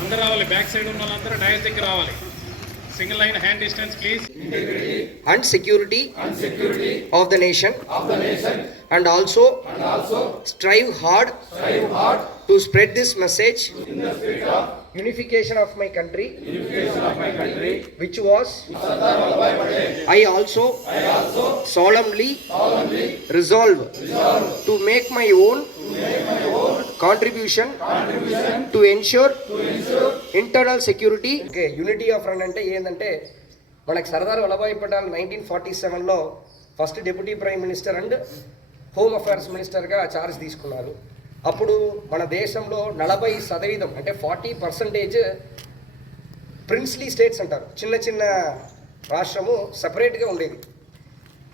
అందరూ రావాలి, back side ఉన్న వాళ్ళందరూ డయస్ దగ్గర రావాలి. Single line hand distance, please. And security of the nation, and also strive hard to spread this message in the spirit of unification of my country, which was I also solemnly resolve to make my own contribution to ensure internal security. Okay, unity of front అంటే ఏంటంటే మనకి సర్దార్ వల్లభాయ్ పటేల్ 1947లో first deputy prime minister and home affairs మినిస్టర్గా charge తీసుకున్నారు. అప్పుడు మన దేశంలో 40% అంటే 40% ప్రిన్స్లీ స్టేట్స్ అంటారు, చిన్న చిన్న రాష్ట్రము సపరేట్గా ఉండేది.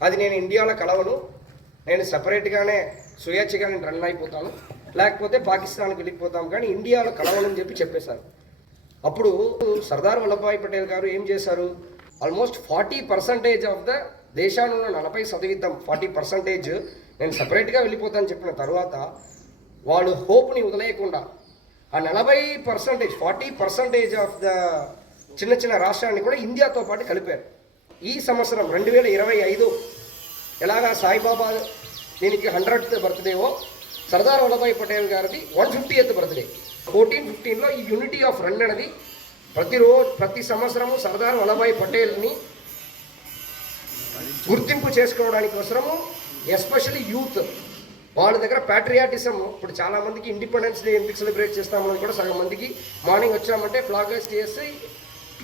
అది నేను ఇండియాలో కలవను, నేను సపరేట్గానే సుయాచిగా నేను రన్ అయిపోతాను, లేకపోతే పాకిస్తాన్కి వెళ్ళిపోతాం, కానీ ఇండియాలో కలవనని చెప్పేశారు. అప్పుడు సర్దార్ వల్లభాయ్ పటేల్ గారు ఏం చేశారు, ఆల్మోస్ట్ 40% ఆఫ్ ద దేశాన్ని ఉన్న 40% 40% నేను సపరేట్గా వెళ్ళిపోతానని చెప్పిన తర్వాత వాళ్ళు హోప్ని వదిలేయకుండా ఆ 40% 40% ఆఫ్ ద చిన్న చిన్న రాష్ట్రాన్ని కూడా ఇండియాతో పాటు కలిపారు. ఈ సంవత్సరం 2025 ఎలాగా సాయిబాబా దీనికి 100th బర్త్డేవో సర్దార్ వల్లభాయ్ పటేల్ గారిది 150th బర్త్డే. 1415లో ఈ యూనిటీ ఆఫ్ రన్ అనేది ప్రతి సంవత్సరము సర్దార్ వల్లభాయ్ పటేల్ని గుర్తింపు చేసుకోవడానికి అవసరము, ఎస్పెషల్లీ యూత్ వాళ్ళ దగ్గర ప్యాట్రియాటిజం. ఇప్పుడు చాలామందికి ఇండిపెండెన్స్ డే ఎందుకు సెలబ్రేట్ చేస్తామని కూడా సగం మందికి మార్నింగ్ వచ్చామంటే ఫ్లాగ్ రైస్ చేసి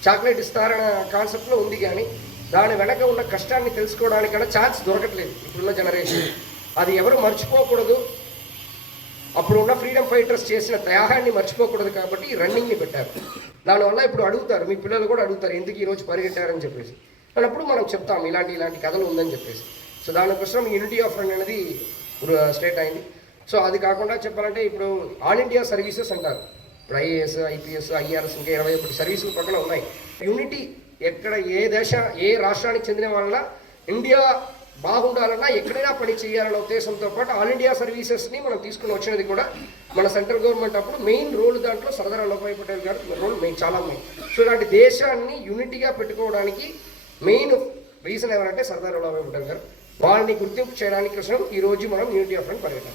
చాక్లెట్ ఇస్తారన్న కాన్సెప్ట్లో ఉంది, కానీ దాని వెనక ఉన్న కష్టాన్ని తెలుసుకోవడానికన్నా ఛాన్స్ దొరకట్లేదు ఇప్పుడున్న జనరేషన్. అది ఎవరు మర్చిపోకూడదు, అప్పుడున్న ఫ్రీడమ్ ఫైటర్స్ చేసిన త్యాగాన్ని మర్చిపోకూడదు కాబట్టి రన్నింగ్ని పెట్టారు. దానివల్ల ఇప్పుడు అడుగుతారు, మీ పిల్లలు కూడా అడుగుతారు ఎందుకు ఈరోజు పరిగెట్టారని చెప్పేసి. అన్నప్పుడు మనం చెప్తాం ఇలాంటి కథలు ఉందని చెప్పేసి. సో దానికోసం యూనిటీ ఆఫ్ రన్ అనేది స్టేట్ అయింది. సో అది కాకుండా చెప్పాలంటే ఇప్పుడు ఆల్ ఇండియా సర్వీసెస్ అంటారు, ఇప్పుడు ఐఏఎస్, ఐపీఎస్, ఐఆర్ఎస్ ఇంకా 21 సర్వీసులు పక్కన ఉన్నాయి. యూనిటీ ఎక్కడ ఏ రాష్ట్రానికి చెందిన వాళ్ళ ఇండియా బాగుండాలన్నా ఎక్కడైనా పని చేయాలన్న ఉద్దేశంతో పాటు ఆల్ ఇండియా సర్వీసెస్ని మనం తీసుకుని వచ్చినది కూడా మన సెంట్రల్ గవర్నమెంట్. అప్పుడు మెయిన్ రోల్ దాంట్లో సర్దార్ వల్లభాయ్ పటేల్ గారు రోల్ చాలా మెయిన్. సో ఇలాంటి దేశాన్ని యూనిటీగా పెట్టుకోవడానికి మెయిన్ రీజన్ ఎవరంటే సర్దార్ వల్లభాయ్ పటేల్ గారు. వాళ్ళని గుర్తింపు చేయడానికి కోసం ఈరోజు మనం యూనిటీ ఆఫ్ ఫ్రంట్ పరిగెట్టాం.